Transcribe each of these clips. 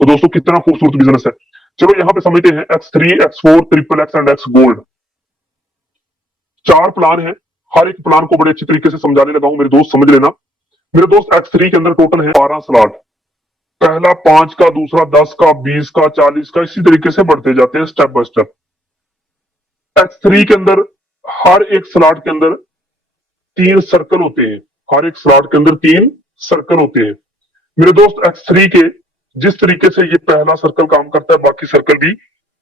तो दोस्तों कितना खूबसूरत बिजनेस है। चलो यहाँ पे समझते हैं X3, X4, triple x and x gold. 4 plan है, हर एक प्लान को बड़े अच्छे तरीके से समझाने लगा हूं, मेरे दोस्त समझ लेना। मेरे दोस्त X3 के अंदर टोटल है 12 स्लॉट। पहला 5 का, दूसरा 10 का, 20 का, 40 का, इसी तरीके से बढ़ते जाते हैं स्टेप बाय स्टेप। X3 के अंदर हर एक स्लॉट के अंदर 3 सर्कल होते हैं, हर एक स्लॉट के अंदर 3 सर्कल होते हैं। मेरे दोस्त X3 के जिस तरीके से ये पहला सर्कल काम करता है, बाकी सर्कल भी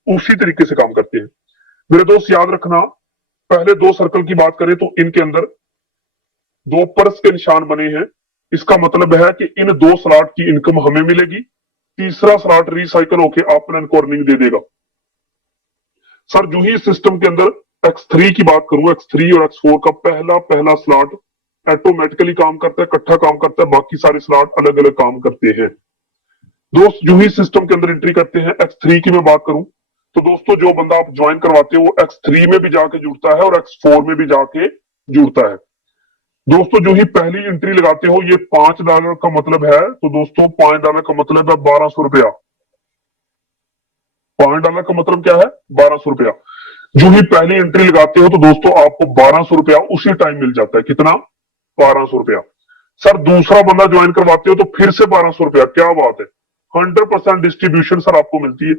उसी तरीके से काम करते हैं। मेरे दोस्त याद रखना, पहले 2 सर्कल की बात करें तो इनके अंदर 2 पर्स के निशान बने हैं। इसका मतलब है कि इन 2 स्लॉट की इनकम हमें मिलेगी, तीसरा स्लॉट रिसाइकल होकर आप को अर्निंग दे देगा। सर जो ही सिस्टम के अंदर X3 की बात करूं, X3 और X4 का पहला स्लॉट ऑटोमेटिकली काम करता है, इकट्ठा काम करता है, बाकी सारे स्लॉट अलग अलग काम करते हैं। दोस्त जो ही सिस्टम के अंदर एंट्री करते हैं, X3 की मैं बात करूं तो दोस्तों जो बंदा आप ज्वाइन करवाते हो वो X3 में भी जाके जुड़ता है और X4 में भी जाके जुड़ता है। दोस्तों जो ही पहली एंट्री लगाते हो, ये $5 का मतलब है, तो दोस्तों $5 का मतलब है 1200 रुपया। $5 का मतलब क्या है? 1200 रुपया। जो ही पहली एंट्री लगाते हो तो दोस्तों आपको 1200 रुपया उसी टाइम मिल जाता है। कितना? 1200 रुपया। सर दूसरा बंदा ज्वाइन करवाते हो तो फिर से 1200 रुपया। क्या बात है, 100% डिस्ट्रीब्यूशन सर आपको मिलती है।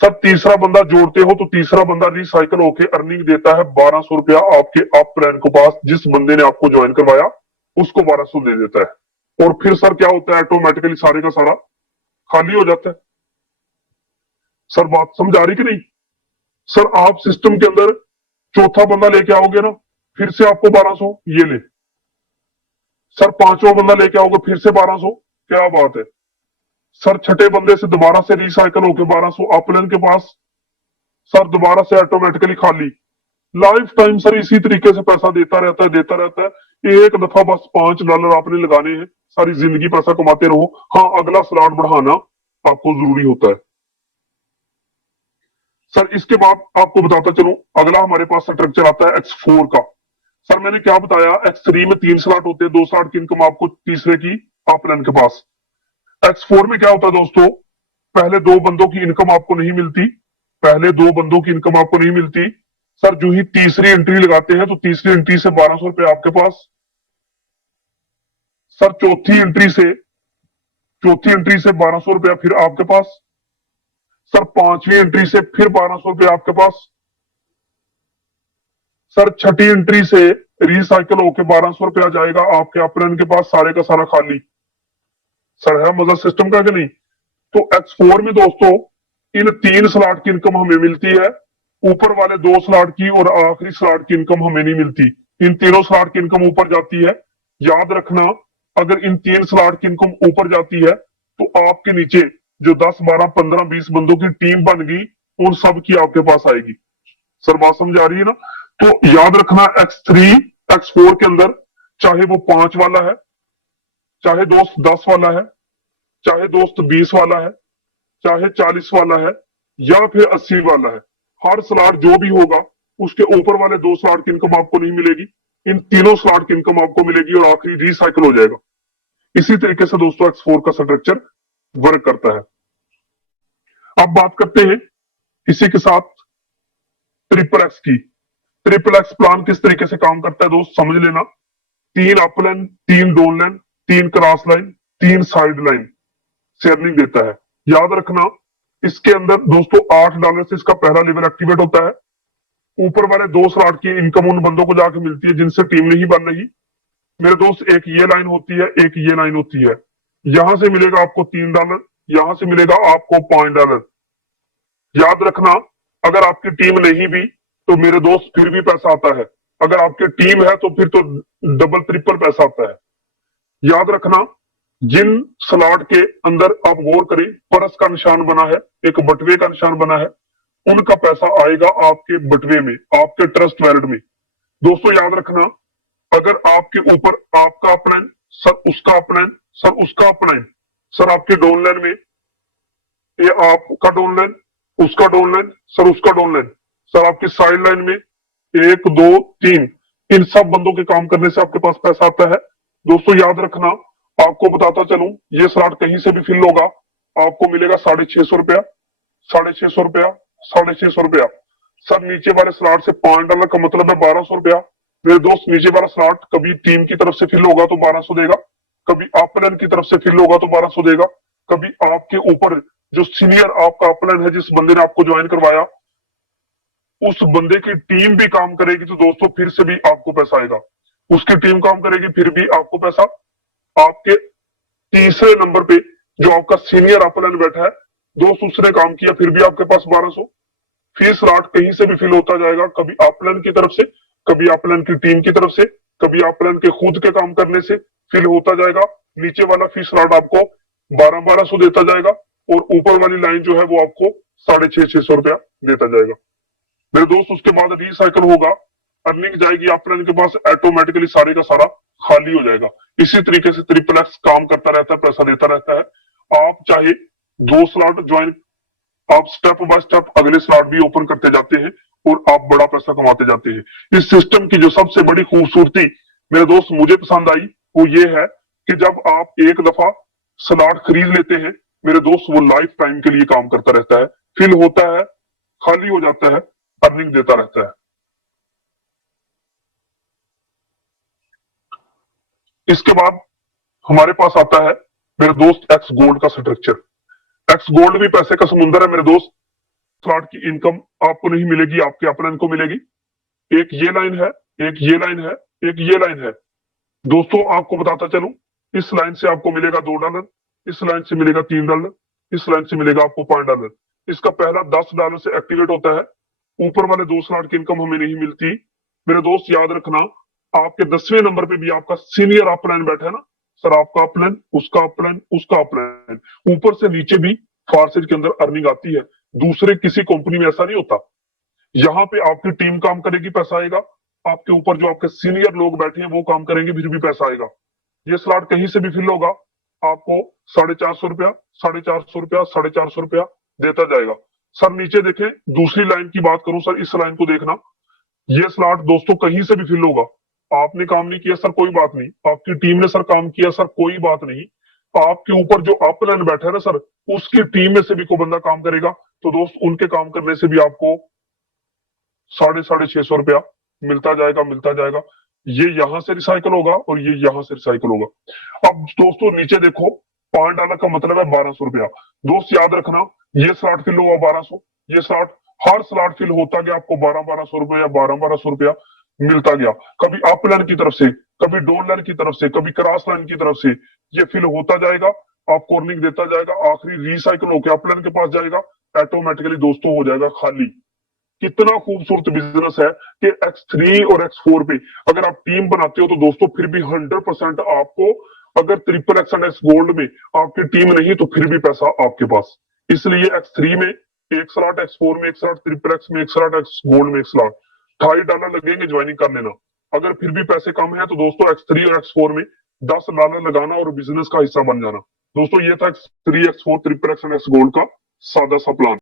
सर तीसरा बंदा जोड़ते हो तो तीसरा बंदा रिसाइकल होके अर्निंग देता है 1200 रुपया आपके अप प्लान को पास। जिस बंदे ने आपको ज्वाइन करवाया उसको 1200 दे देता है, और फिर सर क्या होता है, ऑटोमेटिकली सारे का सारा खाली हो जाता है। सर बात समझ आ रही कि नहीं? सर आप सिस्टम के अंदर चौथा बंदा लेके आओगे ना, फिर से आपको 1200 ये ले। सर पांचवा बंदा लेके आओगे फिर से 1200। क्या बात है। सर छठे बंदे से दोबारा से रिसाइकल होके 1200 अपलाइन के पास, सर दोबारा से ऑटोमेटिकली खाली। लाइफ टाइम सर इसी तरीके से पैसा देता रहता है। एक दफा बस $5 आपने लगाने हैं, सारी जिंदगी पैसा कमाते रहो। हाँ, अगला स्लॉट बढ़ाना आपको जरूरी होता है। सर इसके बाद आपको बताता चलूं, अगला हमारे पास स्ट्रक्चर आता है X4 का। सर मैंने क्या बताया, X3 में 3 स्लॉट होते हैं, 2 स्लॉट की इनकम आपको तीसरे की अपलाइन के पास। X4 में क्या होता है दोस्तों, पहले 2 बंदों की इनकम आपको नहीं मिलती, पहले 2 बंदों की इनकम आपको नहीं मिलती। सर जो ही तीसरी एंट्री लगाते हैं तो तीसरी एंट्री से 1200 रुपए आपके पास। सर चौथी एंट्री से 1200 रुपया फिर आपके पास। सर पांचवी एंट्री से फिर 1200 रुपया आपके पास। सर छठी एंट्री से रिसाइकल होके 1200 रुपया जाएगा आपके अपलाइन के पास, सारे का सारा खाली। सर है मजा सिस्टम का कि नहीं? तो X4 में दोस्तों इन 3 स्लॉट की इनकम हमें मिलती है, ऊपर वाले 2 स्लॉट की और आखिरी स्लॉट की इनकम हमें नहीं मिलती। इन तीनों स्लॉट की इनकम ऊपर जाती है। याद रखना, अगर इन 3 स्लॉट की इनकम ऊपर जाती है तो आपके नीचे जो 10, 12, 15, 20 बंदों की टीम बन गई, उन सब की आपके पास आएगी। सर बात समझ आ रही है ना? तो याद रखना, X3, X4 के अंदर चाहे वो 5 वाला है, चाहे दोस्त 10 वाला है, चाहे दोस्त 20 वाला है, चाहे 40 वाला है, या फिर 80 वाला है, हर स्लॉट जो भी होगा उसके ऊपर वाले 2 स्लॉट की इनकम आपको नहीं मिलेगी, इन तीनों स्लॉट की इनकम आपको मिलेगी और आखिरी रिसाइकल हो जाएगा। इसी तरीके से दोस्तों X4 का स्ट्रक्चर वर्क करता है। अब बात करते हैं इसी के साथ ट्रिपल एक्स की। ट्रिपल एक्स प्लान किस तरीके से काम करता है दोस्त समझ लेना। 3 upline, 3 down line, 3 cross line, 3 side line से अर्निंग देता है। याद रखना, इसके अंदर दोस्तों $8 से इसका पहला लेवल एक्टिवेट होता है। ऊपर वाले 2 स्लॉट की इनकम उन बंदों को जाके मिलती है जिनसे टीम नहीं बन रही। मेरे दोस्त एक ये लाइन होती है, एक ये लाइन होती है। यहां से मिलेगा आपको $3, यहां से मिलेगा आपको $5। याद रखना, अगर आपकी टीम नहीं भी तो मेरे दोस्त फिर भी पैसा आता है, अगर आपकी टीम है तो फिर तो डबल ट्रिपल पैसा आता है। याद रखना, जिन स्लॉट के अंदर आप गौर करें परस का निशान बना है, एक बटवे का निशान बना है, उनका पैसा आएगा आपके बटवे में, आपके ट्रस्ट वैलेट में। दोस्तों याद रखना, अगर आपके ऊपर आपका अपलाइन, सर उसका अपलाइन, सर उसका अपलाइन, सर आपके डाउनलाइन में ये आपका डाउनलाइन, उसका डाउनलाइन, सर उसका डाउनलाइन, सर आपकी साइड लाइन में 1, 2, 3, इन सब बंदों के काम करने से आपके पास पैसा आता है। दोस्तों याद रखना, आपको बताता चलूं, ये स्लॉट कहीं से भी फिल होगा, आपको मिलेगा 650 रुपया, 650 रुपया, 650 रुपया। सर नीचे वाले स्लॉट से $5 का मतलब है 1200 रुपया। मेरे दोस्त नीचे वाला स्लॉट कभी टीम की तरफ से फिल होगा तो 1200 देगा, कभी अपलाइन की तरफ से फिल होगा तो 1200 देगा, कभी आपके ऊपर जो सीनियर आपका अपलाइन है, जिस बंदे ने आपको ज्वाइन करवाया, उस बंदे की टीम भी काम करेगी तो दोस्तों फिर से भी आपको पैसा आएगा। उसकी टीम काम करेगी फिर भी आपको पैसा। आपके तीसरे नंबर पे जो आपका सीनियर अपलाइन बैठा है, दोस्त उसने काम किया फिर भी आपके पास 1200। फीस स्लॉट कहीं से भी फिल होता जाएगा, कभी अपलाइन की तरफ से, कभी अपलाइन की टीम की तरफ से, कभी अपलाइन के खुद के काम करने से फिल होता जाएगा। नीचे वाला फीस स्लॉट आपको 1200 देता जाएगा और ऊपर वाली लाइन जो है वो आपको 650 रुपया देता जाएगा। मेरे दोस्त उसके बाद रिसाइकल होगा, अर्निंग जाएगी अपलाइन के पास, ऑटोमेटिकली सारे का सारा खाली हो जाएगा। इसी तरीके से ट्रिपल एक्स काम करता रहता है, पैसा देता रहता है। आप चाहे 2 स्लॉट ज्वाइन, आप स्टेप बाय स्टेप अगले स्लॉट भी ओपन करते जाते हैं और आप बड़ा पैसा कमाते जाते हैं। इस सिस्टम की जो सबसे बड़ी खूबसूरती मेरे दोस्त मुझे पसंद आई वो ये है कि जब आप एक दफा स्लॉट खरीद लेते हैं मेरे दोस्त, वो लाइफ टाइम के लिए काम करता रहता है, फिल होता है, खाली हो जाता है, अर्निंग देता रहता है। इसके बाद हमारे पास आता है मेरे दोस्त एक्स गोल्ड का स्ट्रक्चर। एक्स गोल्ड भी पैसे का समुंदर है मेरे दोस्त। स्लॉट की इनकम आपको नहीं मिलेगी, आपके अपलाइन को मिलेगी। एक ये लाइन है, एक ये लाइन है, एक ये लाइन है। दोस्तों आपको बताता चलूं, इस लाइन से आपको मिलेगा $2, इस लाइन से मिलेगा $3, इस लाइन से मिलेगा आपको $5। इसका पहला $10 से एक्टिवेट होता है। ऊपर वाले 2 स्लॉट की इनकम हमें नहीं मिलती। मेरे दोस्त याद रखना, आपके 10वें नंबर पे भी आपका सीनियर अपलाइन बैठा है ना सर, आपका अपलाइन, उसका अपलाइन, उसका अपलाइन, ऊपर से नीचे भी फारसेज के अंदर अर्निंग आती है। दूसरे किसी कंपनी में ऐसा नहीं होता। यहाँ पे आपकी टीम काम करेगी, पैसा आएगा। आपके ऊपर जो आपके सीनियर लोग बैठे हैं वो काम करेंगे, फिर भी पैसा आएगा। ये स्लॉट कहीं से भी फिल होगा, आपको 450 रुपया, 450 रुपया, 450 रुपया देता जाएगा। सर नीचे देखें, दूसरी लाइन की बात करूं सर, इस लाइन को देखना, ये स्लॉट दोस्तों कहीं से भी फिल होगा। आपने काम नहीं किया सर, कोई बात नहीं, आपकी टीम ने सर काम किया सर, कोई बात नहीं, आपके ऊपर जो अपलाइन बैठा है ना सर, उसकी टीम में से भी कोई बंदा काम करेगा तो दोस्त उनके काम करने से भी आपको 650 रुपया मिलता जाएगा, मिलता जाएगा। ये यहां से रिसाइकल होगा और ये यहां से रिसाइकल होगा। अब दोस्तों नीचे देखो, $5 का मतलब है 1200 रुपया। दोस्त याद रखना, ये स्लॉट फिल हुआ 1200, ये स्लॉट, हर स्लॉट फिल होता गया, आपको 1200 रुपया या 1200 रुपया मिलता गया। कभी अपलाइन की तरफ से, कभी डाउन लाइन की तरफ से, कभी क्रॉस लाइन की तरफ से, ये फिल होता जाएगा, आपको अर्निंग देता जाएगा, आखिरी रिसाइकल होकर अपलाइन के पास जाएगा, ऑटोमेटिकली दोस्तों हो जाएगा खाली। कितना खूबसूरत बिजनेस है कि X3 और X4 पे अगर आप टीम बनाते हो तो दोस्तों फिर भी 100% आपको, अगर triple x and x gold में आपकी टीम नहीं तो फिर भी पैसा आपके पास। इसलिए X3 में एक स्लॉट, X4 में एक स्लॉट, ट्रिपल एक्स में एक स्लॉट, एक्स गोल्ड में एक स्लॉट, $2.5 लगेंगे ज्वाइनिंग कर लेना। अगर फिर भी पैसे कम है तो दोस्तों X3 और X4 में $10 लगाना और बिजनेस का हिस्सा बन जाना। दोस्तों ये था X3, X4, triple x and x gold का सादा सा प्लान।